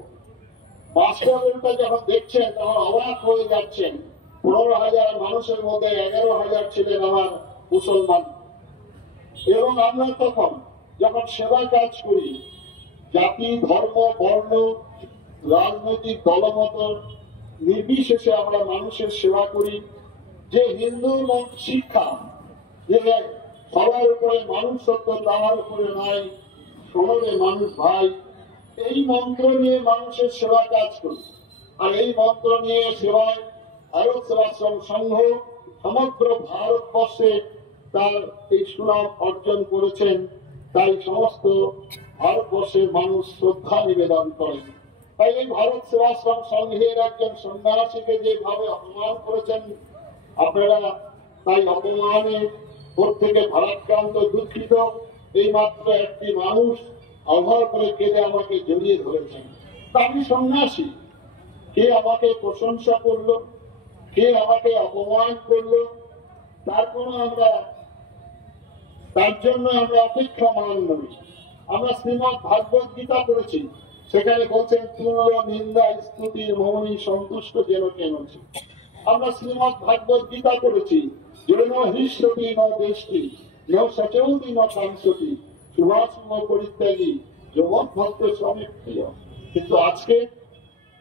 মাস্টার বেলটা যখন দেখছেন তখন অবাক হয়ে যাচ্ছেন। 15,000 মানুষের মধ্যে 11,000 ছিলেন আমার মুসলমান। এবং আমরা তখন যখন সেবা কাজ করি, জাতি ধর্ম বর্ণ রাজনৈতিক দলমত নির্বিশেষে আমরা মানুষের সেবা করি। যে হিন্দু শিক্ষা যে সবার উপরে মানুষ সত্য, তাহার উপরে নাই, শোনরে মানুষ ভাই, এই মন্ত্র নিয়ে মানুষের সেবা কাজ করি। আর এই মন্ত্র নিয়ে সেবায় ভারত সেবাশ্রম সংঘ সমগ্র ভারতবর্ষে তার এই সুনাম অর্জন করেছেন। তাই সমস্ত ভারতবর্ষের মানুষ শ্রদ্ধা নিবেদন করেন। তাই এই ভারত সেবাশ্রম সংঘের একজন সন্ন্যাসীকে যেভাবে অপমান করেছেন আপনারা, তাই অপমানে প্রত্যেকে ভারাক্রান্ত দুঃখিত। এই মাত্র একটি মানুষ অভাব করে কেঁদে আমাকে জড়িয়ে ধরেছেন। আমি সন্ন্যাসী, কে আমাকে প্রশংসা করলো, কে আমাকে অপমান করলো, তার জন্য আমরা অপেক্ষামান নই। আমরা শ্রীমদ্ ভাগবত গীতা পড়েছি, সেখানে বলছেন তুল্য নিন্দা স্তুতির মৌনী সন্তুষ্ট যেন কেন। আমরা শ্রীমদ্ ভাগবত গীতা পড়েছি, যেন হিষ্যতি ন দেশটি ন সচৌতি ন সাংসতি সুভাষুভ পরিত্যাগী যমন ভক্ত শ্রমিক প্রিয়। কিন্তু আজকে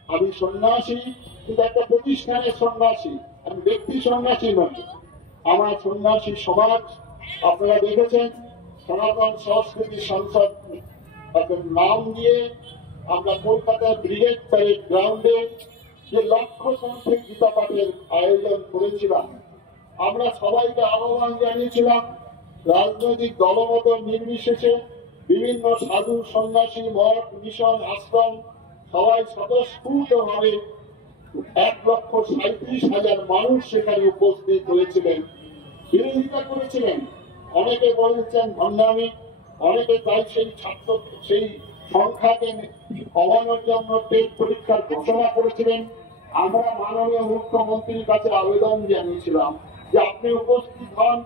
আমি সন্ন্যাসী, কিন্তু একটা প্রতিষ্ঠানের সন্ন্যাসী, আমি ব্যক্তি সন্ন্যাসী নই। আমার সন্ন্যাসী সমাজ আপনারা দেখেছেন, সনাতন সংস্কৃতি সংসদ নাম দিয়ে আমরা কলকাতার ব্রিগেড প্যারেড গ্রাউন্ডে যে লক্ষ সংখ্যক গীতা পাঠের আয়োজন করেছিলাম। আমরা সবাইকে আহ্বান জানিয়েছিলাম, রাজনৈতিক দলমত নির্বিশেষে বিভিন্ন সাধু সন্ন্যাসী মঠ মিশন আশ্রম সবাই স্বতঃস্ফূর্তভাবে 1,37,000 মানুষ সেখানে উপস্থিত হয়েছিলেন, বিরোধিতা করেছিলেন। অনেকে বলেছেন ভণ্ডামি, অনেকে তাই সেই সংখ্যাকে কমানোর জন্য টেট পরীক্ষার ঘোষণা করেছিলেন। আমরা মাননীয় মুখ্যমন্ত্রীর কাছে আবেদন জানিয়েছিলাম যে আপনি উপস্থিত হন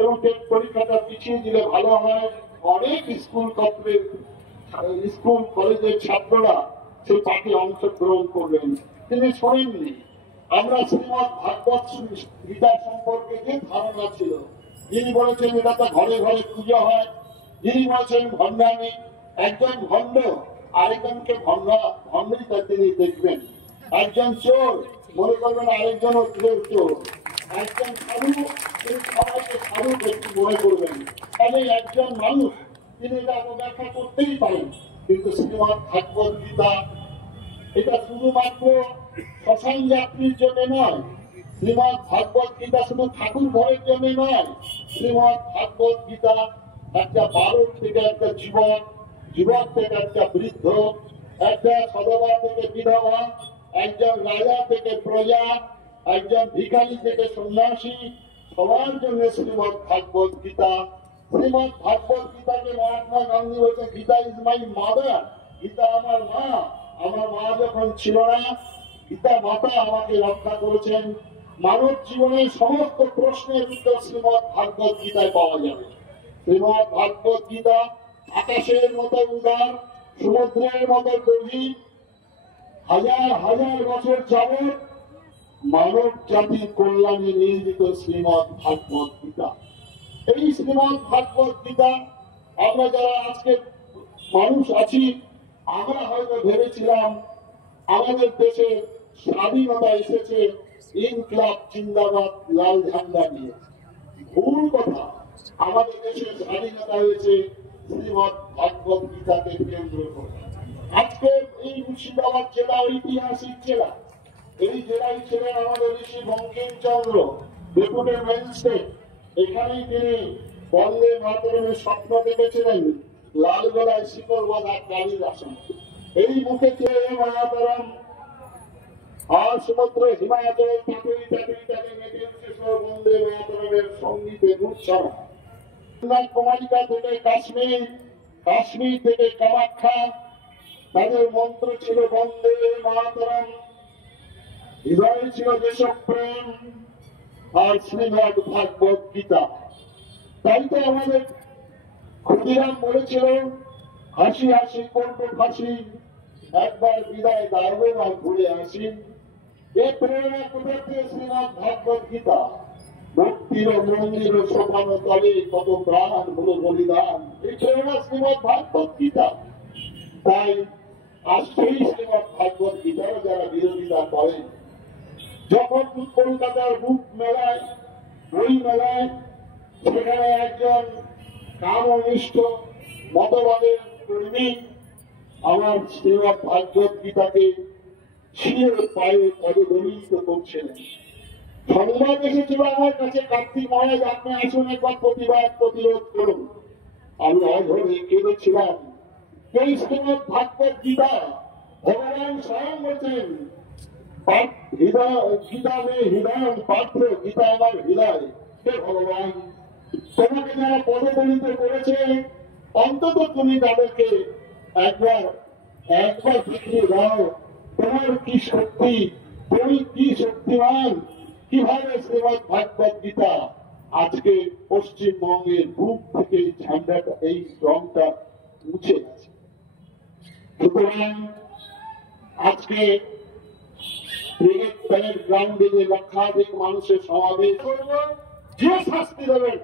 এবং টেট পরীক্ষাটা পিছিয়ে দিলে ভালো হয়। অনেক স্কুল কলেজের ছাত্ররা সেই পাঠে অংশগ্রহণ করলেন, তিনি শোনেননি। আমরা শ্রীমদ্ ভাগবত গীতা সম্পর্কে যে ধারণা ছিল, যিনি বলেছেন এটা তো ঘরে ঘরে পুজো হয়, যিনি বলেছেন ভণ্ডামি, একজন ভণ্ড আরেকজনকে ভণ্ডই তা তিনি দেখবেন। একজন চোর মনে করবেন আরেকজনও চোর, একজন সাধু তিনি সবাইকে সাধু ব্যক্তি মনে করবেন। তাহলে একজন মানুষ তিনি এটা অবব্যাখ্যা করতেই পারেন। কিন্তু শ্রীমদ্ ভাগবত গীতা এটা শুধুমাত্র শ্মশান যাত্রীর জন্য নয়, শ্রীমদ্ ভাগবত গীতা শুধু ঠাকুর ঘরের জন্য নয়। শ্রীমদ্ ভাগবত গীতা একটা বালক থেকে একটা যুবক, যুবক থেকে একটা বৃদ্ধ, একটা সধবা থেকে বিধবা, একজন রাজা থেকে প্রজা, একজন ভিখারি থেকে সন্ন্যাসী, সবার জন্য শ্রীমদ্ ভাগবত গীতা। শ্রীমদ্ ভাগবত গীতাকে মহাত্মা গান্ধী বলছে Gita is my mother, Gita আমার মা। আমার মা যখন ছিল না, গীতা মাতা আমাকে রক্ষা করেছেন। মানব জীবনের সমস্ত প্রশ্নের উত্তর শ্রীমদ্ ভাগবত গীতায় পাওয়া যাবে। শ্রীমদ্ ভাগবত গীতা আকাশের মতো উদার, সমুদ্রের মতো গভীর, হাজার হাজার বছর যাবৎ মানব জাতির কল্যাণে নিয়োজিত শ্রীমদ্ ভাগবত গীতা। এই শ্রীমদ্ ভাগবত গীতা আমরা যারা আজকে মানুষ আছি, আমরা হয়তো ভেবেছিলাম আমাদের দেশে স্বাধীনতা এসেছে ইনকলাব জিন্দাবাদ লাল ঝান্ডা নিয়ে। ভুল কথা, আমাদের দেশের স্বাধীনতা হয়েছে শ্রীমদ্ ভাগবত গীতাকে কেন্দ্র করে। আজকে এই মুর্শিদাবাদ জেলা ঐতিহাসিক জেলা, এই জেলায় ছিলেন আমাদের ঋষি বঙ্কিমচন্দ্র, ডেপুটি ম্যাজিস্ট্রেট। এখানেই তিনি বন্দে মাতরমের স্বপ্ন দেখেছিলেন, লাল গলায় শিকল বাঁধা কালীর আসন। এই মুখে ছিল মাতরম আর সমুদ্র হিমাচল পাটুই টাটুই তাকে মেটে উঠেছিল বন্দে মাতরমের সঙ্গীতে উৎসর্গ। কন্যাকুমারিকা থেকে কাশ্মীর, কাশ্মীর থেকে কামাখ্যা, তাদের মন্ত্র ছিল বন্দে মাতরম। হৃদয় ছিল দেশপ্রেম আর শ্রীমদ্ ভাগবত গীতা। তাই তো আমাদের ক্ষুদিরাম বলেছিল, হাসি হাসি করবো ফাঁসি, একবার বিদায় দাঁড়বো বা ঘুরে আসি। এই প্রেরণা কোথা থেকে? শ্রীমদ্ ভাগবত গীতা। ভক্তির মন্দির সোপানো তলে কত প্রাণ হলো বলিদান, এই প্রেরণা শ্রীমদ্ ভাগবত গীতা। তাই আজ সেই শ্রীমদ্ ভাগবত গীতার যারা বিরোধিতা করেন, যখন কলকাতার বুক মেলায়, বই মেলায়, সেখানে একজন কামনিষ্ঠ মতবাদের কর্মী আমার শ্রীমদ্ ভাগবত গীতাকে ছিঁড়ে পায়ে পদদলিত করছিলেন। সংবাদ এসেছিল আমার কাছে, কার্তিক মহারাজ আপনি আসুন একবার প্রতিবাদ প্রতিরোধ করুন। আমি অধরে কেঁদেছিলাম। এই শ্রীমদ্ ভাগবত গীতা ভগবান স্বয়ং বলছেন, গীতা মে হৃদয় পাত্র, গীতা আমার হৃদয়। হে ভগবান, তোমাকে যারা পদদলিত করেছে অন্তত তুমি তাদেরকে একবার দেখিয়ে দাও তোমার কি শক্তি, তুমি কি শক্তিমান, কিভাবে শ্রীমদ ভাগবত গীতা আজকে পশ্চিমবঙ্গের বুক থেকে ঝান্ডাটা এই রংটা মুছে গেছে। সুতরাং আজকে ব্রিগেড প্যারেড গ্রাউন্ডে যে লক্ষাধিক মানুষের সমাবেশ করব, যে শাস্তি দেবেন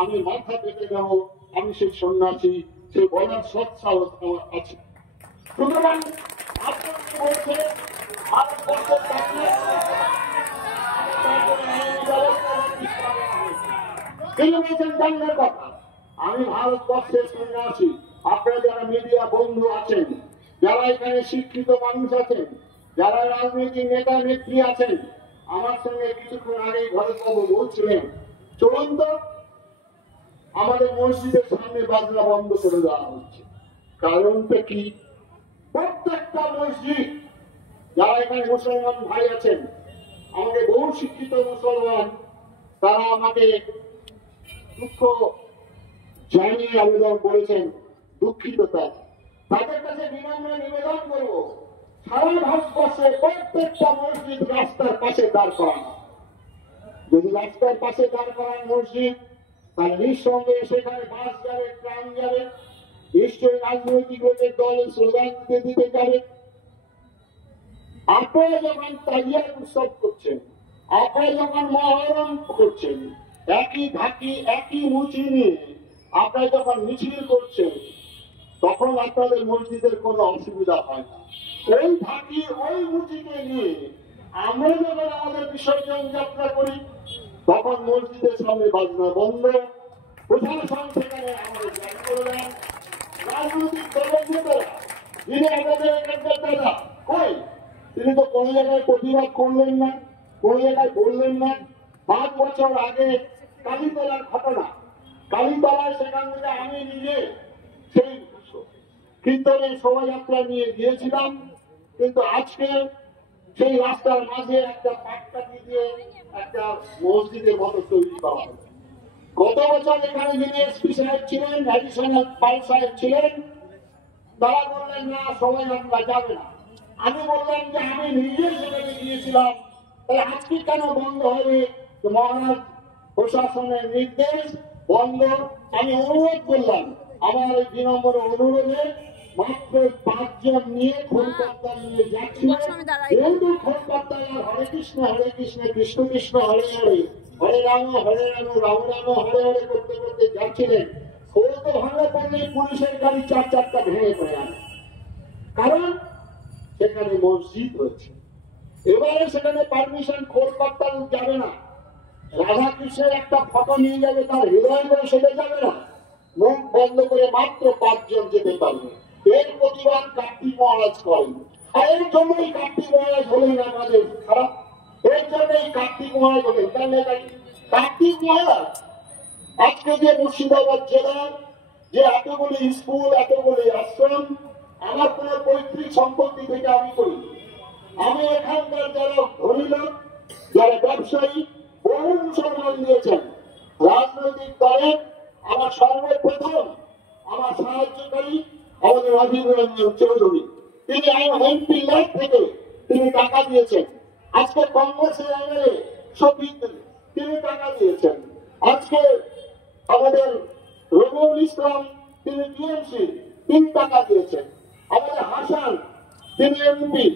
আমি মাথা পেতে যাব, আমি সেই সন্ন্যাসী, সে বলার সৎ সাহস আমার আছে। সুতরাং আপনারা বলছে ভারতবর্ষের কাছে তিনি বলছেন দাঙ্গার কথা। আমি ভারতবর্ষের সন্ন্যাসী, আপনারা যারা মিডিয়া বন্ধু আছেন, যারা এখানে শিক্ষিত মানুষ আছেন, যারা রাজনৈতিক নেতা নেত্রী আছেন, আমার সঙ্গে কিছুক্ষণ আগে ঘরেবাবু বলছিলেন চলুন তো আমাদের মসজিদের সামনে বাজনা বন্ধ করে দেওয়া হচ্ছে। কারণটা কি? প্রত্যেকটা মসজিদ, যারা এখানে মুসলমান ভাই আছেন, আমাদের বহু শিক্ষিত মুসলমান, তারা আমাকে দুঃখ জানিয়ে আবেদন করেছেন, দুঃখিত তাদের কাছে বিনম্র নিবেদন করব সারা ভারতবর্ষে প্রত্যেকটা মসজিদ রাস্তার পাশে দাঁড় করানো। যদি রাস্তার পাশে দাঁড় করান মসজিদ, তাহলে নিঃসন্দেহে সেখানে বাস যাবে, ট্রাম যাবে, নিশ্চয়ই রাজনৈতিক লোকের দলের স্লোগান দিতে যাবে। আপনারা যখন তাজিয়া উৎসব করছেন, আপনারা যখন মহরম করছেন, একই ঢাকি একই মুচি নিয়ে আপনারা যখন মিছিল করছেন, তখন আপনাদের মসজিদের কোনো অসুবিধা হয় না। ওই ঢাকি ওই মুচিকে নিয়ে আমরা যখন আমাদের বিসর্জন যাত্রা করি, তখন মসজিদের সামনে বাজনা বন্ধ, প্রশাসন সেখানে আমাদের জ্ঞান করে দেন। রাজনৈতিক দলের নেতারা যিনি আমাদের এখানকার দাদা কই, তিনি তো কোনো জায়গায় প্রতিবাদ করলেন না, কোনো জায়গায় বললেন না। 5 বছর আগে কালীতলার ঘটনা, কালীতলায় সেখান থেকে আমি নিজে সেই কীর্তনের শোভাযাত্রা নিয়ে গিয়েছিলাম, কিন্তু আজকে সেই রাস্তার মাঝে একটা পাটকাঠি দিয়ে একটা মসজিদের মতো তৈরি করা হয়েছে। গত বছর এখানে যিনি এসপি সাহেব ছিলেন, অ্যাডিশনাল পাল সাহেব ছিলেন, তারা বললেন না শোভাযাত্রা যাবে না। আমি বললাম যে আমি নিজে সেখানে গিয়েছিলাম, তাহলে আজকে কেন বন্ধ হবে? মহারাজ প্রশাসনের নির্দেশ বন্ধ। আমি অনুরোধ করলাম, আমার এই 2 নম্বর অনুরোধে মাত্র 5 জন নিয়ে খোলকর্তা নিয়ে যাচ্ছিল। যেহেতু খোলকর্তা হরে কৃষ্ণ কৃষ্ণ কৃষ্ণ হরে হরে, হরে রাম রাম রাম হরে হরে করতে করতে যাচ্ছিলেন। খোল তো ভাঙা পড়লে পুলিশের গাড়ি 4-4টা ভেঙে পড়ে আনে, কারণ সেখানে মসজিদ রয়েছে। এবারে সেখানে পারমিশন খোলকর্তা যাবে না, রাধাকৃষ্ণের একটা ফটো নিয়ে যাবে, তার হৃদয় করে সেটা যাবে না, মুখ বন্ধ করে মাত্র 5 জন যেতে পারবে। এর প্রতিবাদ কার্তিক মহারাজ করেন, আর এর জন্যই কার্তিক মহারাজ হলেন আমাদের খারাপ। এর জন্যই কার্তিক মহারাজ হলেন। তাহলে কার্তিক মহারাজ আজকে যে মুর্শিদাবাদ জেলার যে এতগুলি স্কুল, এতগুলি আশ্রম, আমার কোন পৈতৃক সম্পত্তি থেকে আমি করি। আমি এখানকার যারা ধনী লোক, যারা ব্যবসায়ী, বহু মুসলমান দিয়েছেন। রাজনৈতিক দলে আমার সর্বপ্রথম আমার সাহায্যকারী আমাদের অধীর রঞ্জন চৌধুরী, তিনি এমপি ল্যাব থেকে তিনি টাকা দিয়েছেন। আজকে কংগ্রেসের আমলে শফিক তিনি টাকা দিয়েছেন। আজকে আমাদের রবিউল ইসলাম তিনি টিএমসি, তিনি টাকা দিয়েছেন। আমাদের হাসান তিনি এমপি,